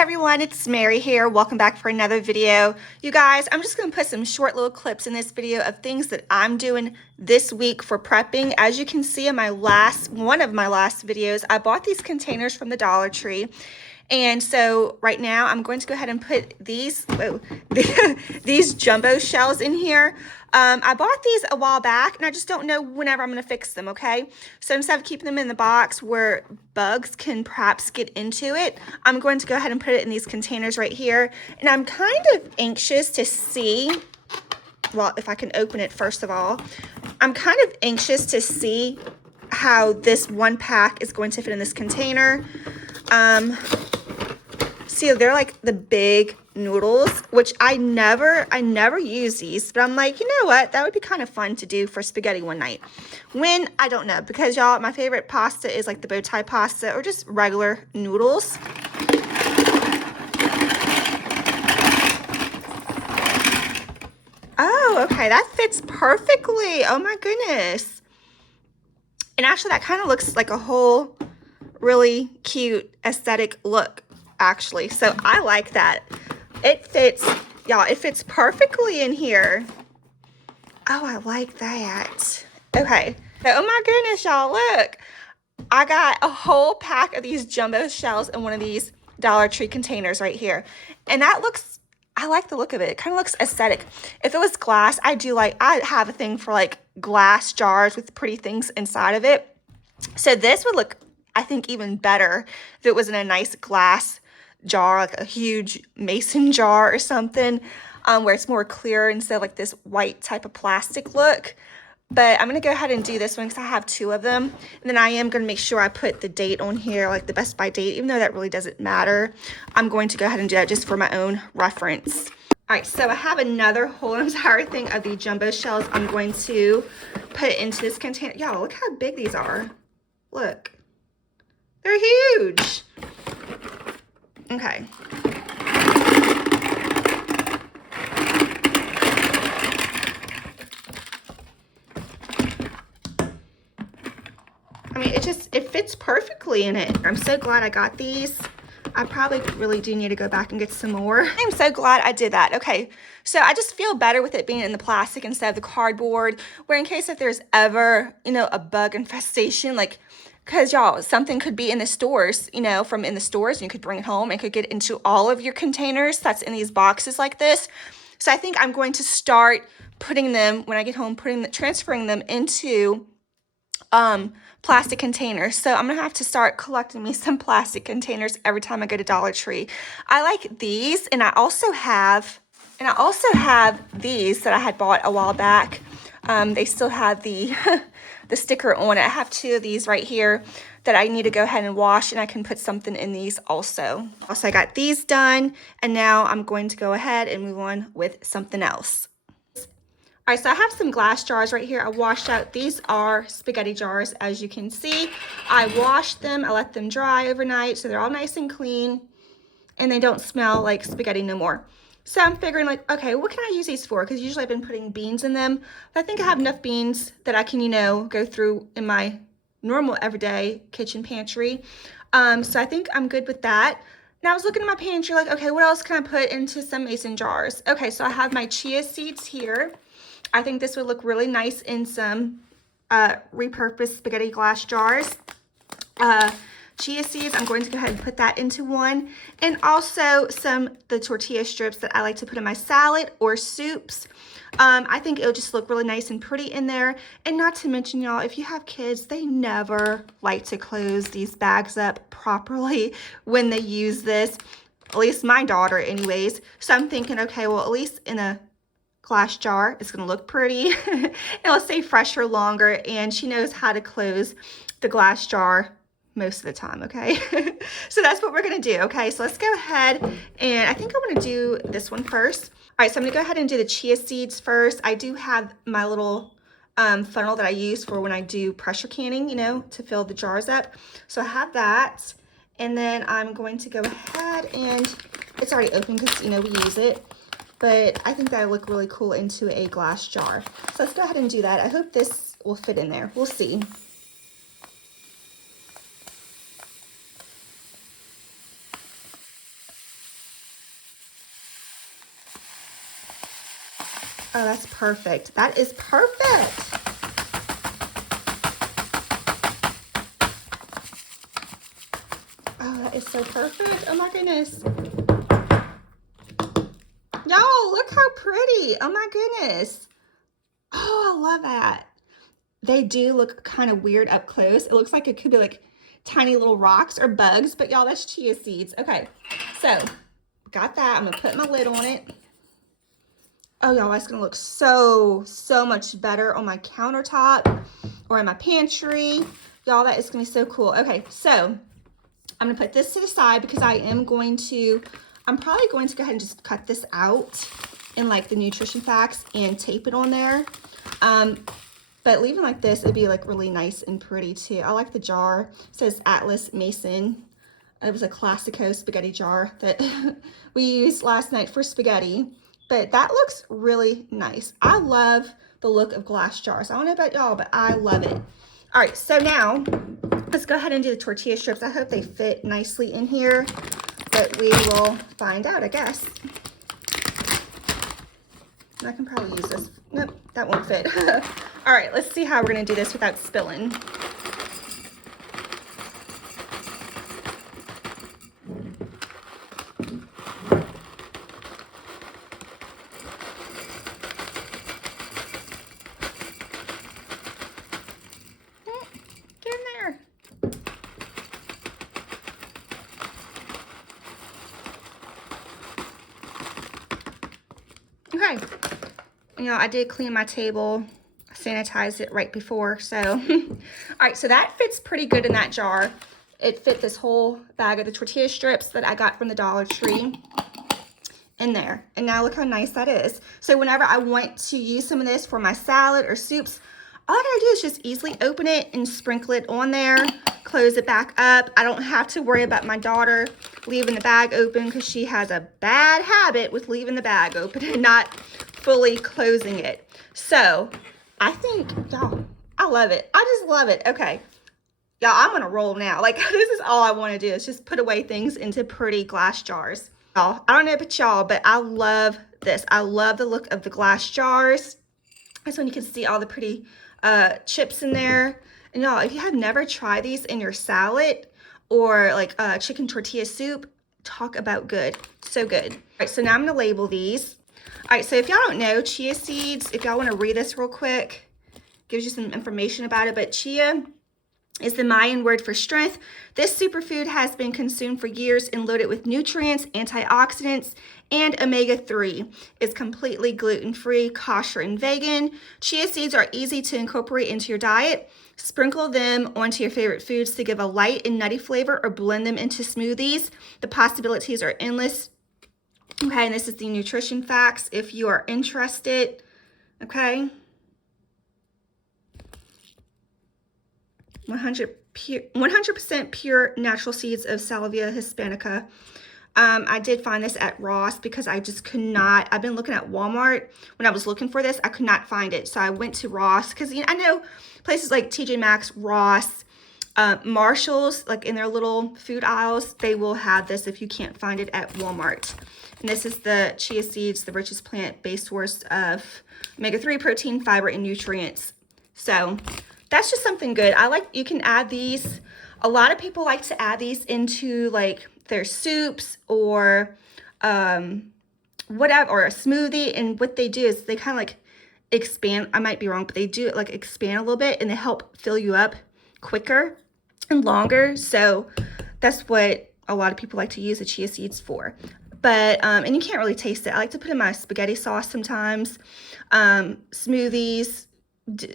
Hey everyone, it's Mary here. Welcome back for another video. You guys, I'm just going to put some short little clips in this video of things that I'm doing this week for prepping. As you can see in one of my last videos, I bought these containers from the Dollar Tree. And so right now I'm going to go ahead and put these, these jumbo shells in here. I bought these a while back and I just don't know whenever I'm going to fix them, okay? So instead of keeping them in the box where bugs can perhaps get into it, I'm going to go ahead and put it in these containers right here. And I'm kind of anxious to see, well, if I can open it first of all, I'm kind of anxious to see how this one pack is going to fit in this container. See, they're like the big noodles, which I never use these, but I'm like, you know what? That would be kind of fun to do for spaghetti one night. When, I don't know, because y'all, my favorite pasta is like the bow tie pasta or just regular noodles. Oh, okay, that fits perfectly. Oh my goodness. And actually that kind of looks like a whole really cute aesthetic look, actually. So I like that. It fits, y'all, it fits perfectly in here. Oh, I like that. Okay. So, oh my goodness, y'all, look. I got a whole pack of these jumbo shells in one of these Dollar Tree containers right here. And that looks, I like the look of it. It kind of looks aesthetic. If it was glass, I have a thing for like glass jars with pretty things inside of it. So this would look, I think, even better if it was in a nice glass jar, like a huge mason jar or something, where it's more clear instead of like this white type of plastic look. But I'm going to go ahead and do this one because I have two of them. And then I am going to make sure I put the date on here, like the Best By date, even though that really doesn't matter. I'm going to go ahead and do that just for my own reference. All right, so I have another whole entire thing of the jumbo shells I'm going to put into this container. Y'all, look how big these are. Look. They're huge. Okay. I mean, it fits perfectly in it. I'm so glad I got these. I probably really do need to go back and get some more. I'm so glad I did that. Okay, so I just feel better with it being in the plastic instead of the cardboard, where in case if there's ever, you know, a bug infestation, like, because y'all, something could be in the stores, you know, from in the stores, and you could bring it home and could get into all of your containers that's in these boxes like this. So I think I'm going to start putting them, when I get home, transferring them into plastic containers. So I'm gonna have to start collecting me some plastic containers every time I go to Dollar Tree. I like these, and I also have these that I had bought a while back. They still have the the sticker on it. I have two of these right here that I need to go ahead and wash, and I can put something in these also. Also, I got these done, and now I'm going to go ahead and move on with something else. All right, so I have some glass jars right here. I washed out. These are spaghetti jars, as you can see. I washed them. I let them dry overnight, so they're all nice and clean, and they don't smell like spaghetti no more. So I'm figuring like, okay, what can I use these for? Because usually I've been putting beans in them. But I think I have enough beans that I can, you know, go through in my normal everyday kitchen pantry. So I think I'm good with that. Now I was looking at my pantry like, okay, what else can I put into some mason jars? Okay, so I have my chia seeds here. I think this would look really nice in some repurposed spaghetti glass jars. Chia seeds, I'm going to go ahead and put that into one. And also the tortilla strips that I like to put in my salad or soups. I think it'll just look really nice and pretty in there. And not to mention, y'all, if you have kids, they never like to close these bags up properly when they use this. At least my daughter anyways. So I'm thinking, okay, well, at least in a glass jar, it's going to look pretty. It'll stay fresher longer, and she knows how to close the glass jar most of the time, okay? So that's what we're gonna do, okay? So let's go ahead, and I think I wanna do this one first. All right, so I'm gonna go ahead and do the chia seeds first. I do have my little funnel that I use for when I do pressure canning, you know, to fill the jars up. So I have that, and then I'm going to go ahead, and it's already open because, you know, we use it, but I think that would look really cool into a glass jar. So let's go ahead and do that. I hope this will fit in there. We'll see. Oh, that's perfect. That is perfect. Oh, that is so perfect. Oh my goodness. Y'all, look how pretty. Oh my goodness. Oh, I love that. They do look kind of weird up close. It looks like it could be like tiny little rocks or bugs, but y'all, that's chia seeds. Okay, so got that. I'm gonna put my lid on it. Oh, y'all, that's gonna look so much better on my countertop or in my pantry. Y'all, that is gonna be so cool. Okay, so I'm gonna put this to the side because I'm probably going to go ahead and just cut this out in like the nutrition facts and tape it on there. But leaving like this, it'd be like really nice and pretty too. I like the jar. It says Atlas Mason. It was a Classico spaghetti jar that we used last night for spaghetti. But that looks really nice. I love the look of glass jars. I don't know about y'all, but I love it. All right, so now let's go ahead and do the tortilla strips. I hope they fit nicely in here, but we will find out, I guess. I can probably use this. Nope, that won't fit. All right, let's see how we're gonna do this without spilling. Get in there. Okay, you know, I did clean my table, sanitized it right before, so. All right, so that fits pretty good in that jar. It fit this whole bag of the tortilla strips that I got from the Dollar Tree in there. And now look how nice that is. So whenever I want to use some of this for my salad or soups, all I gotta do is just easily open it and sprinkle it on there, close it back up. I don't have to worry about my daughter leaving the bag open because she has a bad habit with leaving the bag open and not fully closing it. So I think, y'all, I love it. I just love it. Okay, y'all, I'm gonna roll now. Like, this is all I wanna do is just put away things into pretty glass jars. Y'all, I don't know about y'all, but I love this. I love the look of the glass jars. That's when you can see all the pretty chips in there. And y'all, if you have never tried these in your salad or like chicken tortilla soup, talk about good. So good. All right, so now I'm gonna label these. All right, so if y'all don't know, chia seeds, if y'all wanna read this real quick, gives you some information about it, but chia is the Mayan word for strength. This superfood has been consumed for years and loaded with nutrients, antioxidants, and omega-3. It's completely gluten-free, kosher, and vegan. Chia seeds are easy to incorporate into your diet. Sprinkle them onto your favorite foods to give a light and nutty flavor or blend them into smoothies. The possibilities are endless. Okay, and this is the nutrition facts if you are interested. Okay. 100% pure natural seeds of Salvia hispanica. I did find this at Ross because I just could not. I've been looking at Walmart. When I was looking for this, I could not find it. So I went to Ross because, you know, I know places like TJ Maxx, Ross, Marshall's, like in their little food aisles, they will have this if you can't find it at Walmart. And this is the chia seeds, the richest plant-based source of omega-3 protein, fiber, and nutrients. So that's just something good. You can add these. A lot of people like to add these into like their soups or whatever, or a smoothie. And what they do is they kind of like expand. I might be wrong, but they do it like expand a little bit and they help fill you up quicker and longer. So that's what a lot of people like to use the chia seeds for. But, and you can't really taste it. I like to put in my spaghetti sauce sometimes, smoothies,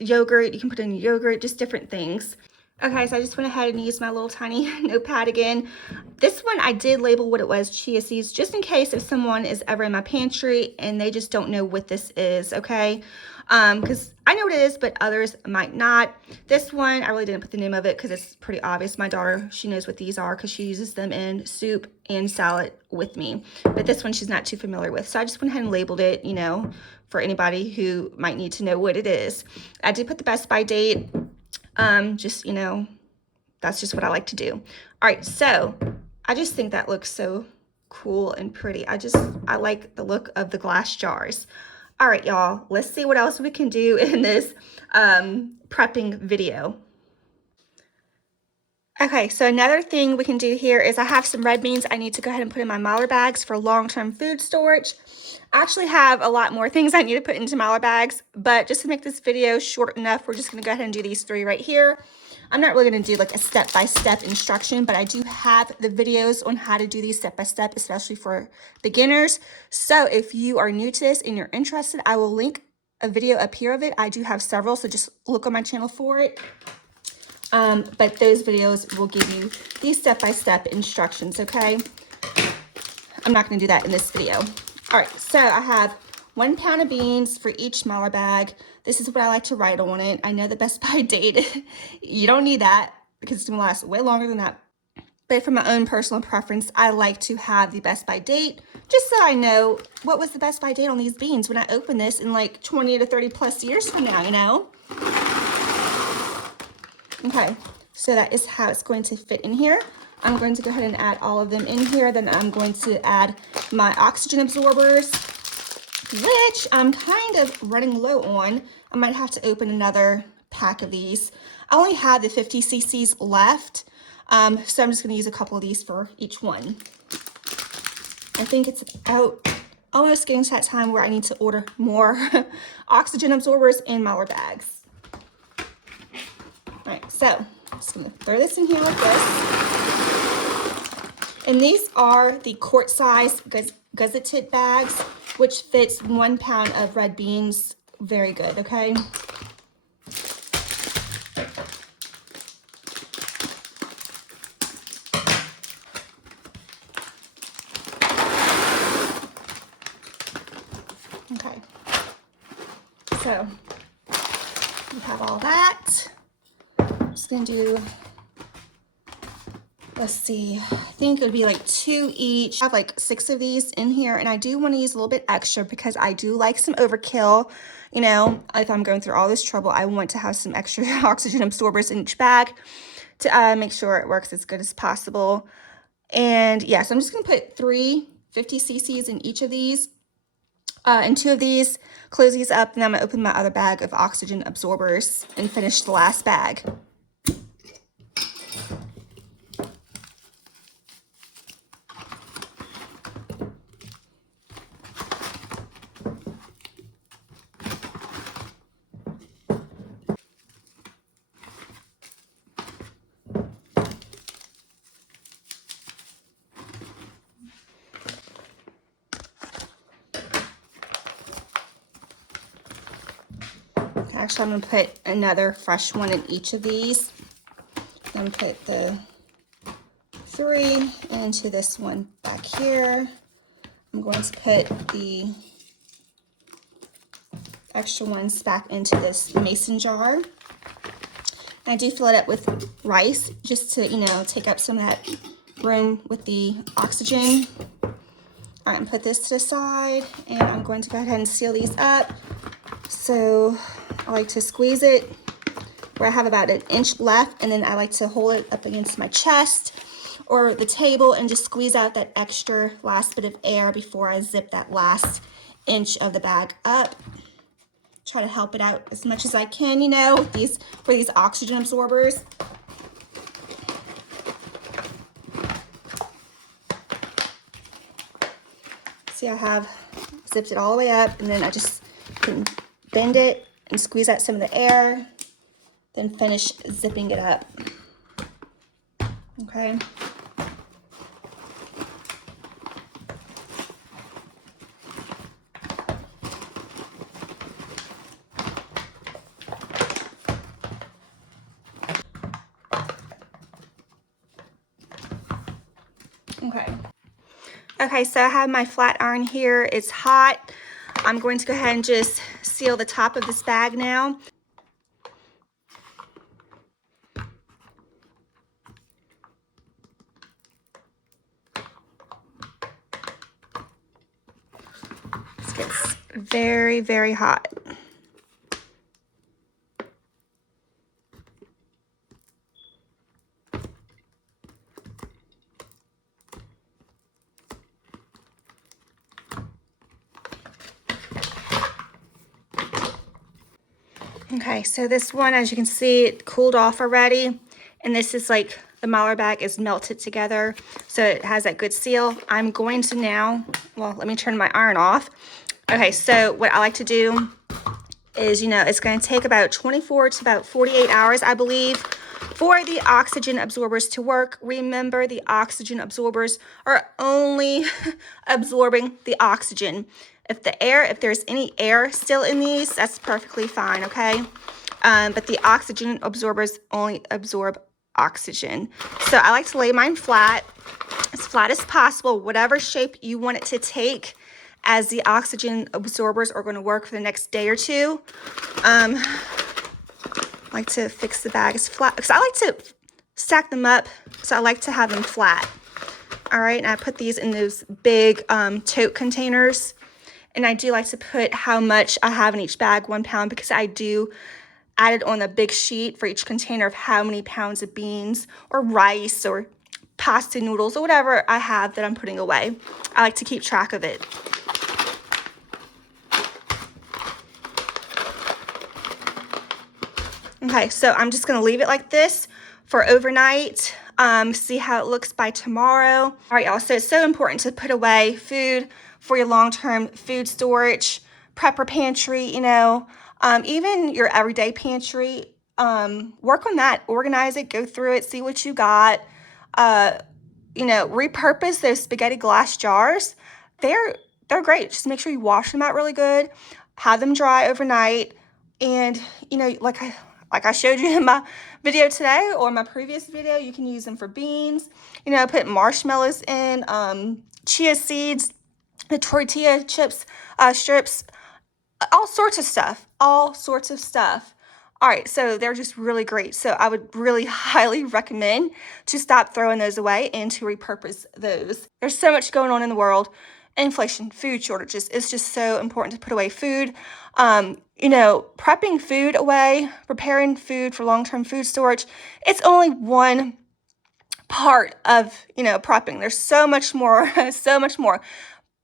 yogurt, you can put in yogurt, just different things. Okay, so I just went ahead and used my little tiny notepad again. This one I did label what it was, chia seeds, just in case if someone is ever in my pantry and they just don't know what this is, okay? Because I know what it is, but others might not. This one, I really didn't put the name of it because it's pretty obvious. My daughter, she knows what these are because she uses them in soup and salad with me. But this one she's not too familiar with. So I just went ahead and labeled it, you know, for anybody who might need to know what it is. I did put the best by date. Just, you know, that's just what I like to do. All right, so I just think that looks so cool and pretty. I like the look of the glass jars. All right, y'all, let's see what else we can do in this prepping video. Okay, so another thing we can do here is I have some red beans I need to go ahead and put in my mylar bags for long-term food storage. I actually have a lot more things I need to put into mylar bags, but just to make this video short enough, we're just gonna go ahead and do these 3 right here. I'm not really gonna do like a step-by-step instruction, but I do have the videos on how to do these step-by-step, especially for beginners. So if you are new to this and you're interested, I will link a video up here of it. I do have several, so just look on my channel for it. But those videos will give you these step-by-step instructions, okay? I'm not gonna do that in this video. All right, so I have 1 pound of beans for each mylar bag. This is what I like to write on it. I know the best by date, you don't need that because it's gonna last way longer than that. But for my own personal preference, I like to have the best by date, just so I know what was the best by date on these beans when I open this in like 20 to 30 plus years from now, you know? Okay, so that is how it's going to fit in here. I'm going to go ahead and add all of them in here. Then I'm going to add my oxygen absorbers, which I'm kind of running low on. I might have to open another pack of these. I only have the 50 cc's left, so I'm just going to use a couple of these for each one. I think it's about almost getting to that time where I need to order more oxygen absorbers in mylar bags. All right, so I'm just gonna throw this in here like this. And these are the quart size Gause bags, which fits 1 pound of red beans. Very good, okay? Okay, so we have all that. I'm just gonna do, let's see, I think it would be like 2 each. I have like 6 of these in here, and I do want to use a little bit extra because I do like some overkill. You know, if I'm going through all this trouble, I want to have some extra oxygen absorbers in each bag to make sure it works as good as possible. And yeah, so I'm just gonna put 3 50 cc's in each of these. And 2 of these, close these up, and I'm gonna open my other bag of oxygen absorbers and finish the last bag. Actually, I'm going to put another fresh one in each of these. I'm going to put the 3 into this one back here. I'm going to put the extra ones back into this mason jar. And I do fill it up with rice just to, you know, take up some of that room with the oxygen. All right, and put this to the side, and I'm going to go ahead and seal these up. So I like to squeeze it where I have about 1 inch left, and then I like to hold it up against my chest or the table and just squeeze out that extra last bit of air before I zip that last inch of the bag up. Try to help it out as much as I can, you know, with these for these oxygen absorbers. See, I have zipped it all the way up, and then I just can bend it and squeeze out some of the air, then finish zipping it up. Okay. Okay, so I have my flat iron here. It's hot. I'm going to go ahead and just seal the top of this bag now. This gets very, very hot. Okay, so this one, as you can see, it cooled off already. And this is like, the mylar bag is melted together. So it has that good seal. I'm going to now, well, let me turn my iron off. Okay, so what I like to do is, it's going to take about 24 to about 48 hours, I believe, for the oxygen absorbers to work. Remember, the oxygen absorbers are only absorbing the oxygen. If there's any air still in these, that's perfectly fine, okay? But the oxygen absorbers only absorb oxygen. So I like to lay mine flat as possible, whatever shape you want it to take, as the oxygen absorbers are going to work for the next day or two. I like to fix the bag as flat because I like to stack them up, so I like to have them flat. All right, and I put these in those big tote containers, and I do like to put how much I have in each bag, 1 pound, because I do add it on a big sheet for each container of how many pounds of beans or rice or pasta noodles or whatever I have that I'm putting away. I like to keep track of it. Okay, so I'm just gonna leave it like this for overnight. See how it looks by tomorrow. All right, y'all, so it's so important to put away food for your long-term food storage, prepper pantry, even your everyday pantry. Work on that, organize it, go through it, see what you got. Repurpose those spaghetti glass jars. They're great. Just make sure you wash them out really good, have them dry overnight, and like I showed you in my video today or my previous video, you can use them for beans. Put marshmallows in, chia seeds, the tortilla chips, strips, all sorts of stuff. All right, so they're just really great. So I would really highly recommend to stop throwing those away and to repurpose those. There's so much going on in the world. Inflation, food shortages. It's just so important to put away food. Prepping food away, preparing food for long-term food storage, it's only one part of, prepping. There's so much more, so much more.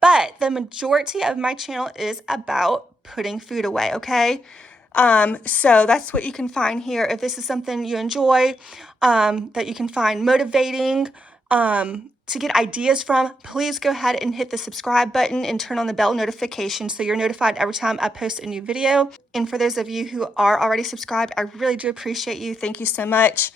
But the majority of my channel is about putting food away, okay? So that's what you can find here. If this is something you enjoy, that you can find motivating, to get ideas from, please go ahead and hit the subscribe button and turn on the bell notification so you're notified every time I post a new video. And for those of you who are already subscribed, I really do appreciate you. Thank you so much.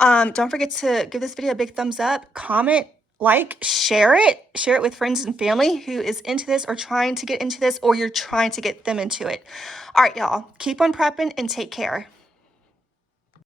Don't forget to give this video a big thumbs up, comment, like, share it with friends and family who is into this or trying to get into this, or you're trying to get them into it. All right, y'all, keep on prepping and take care.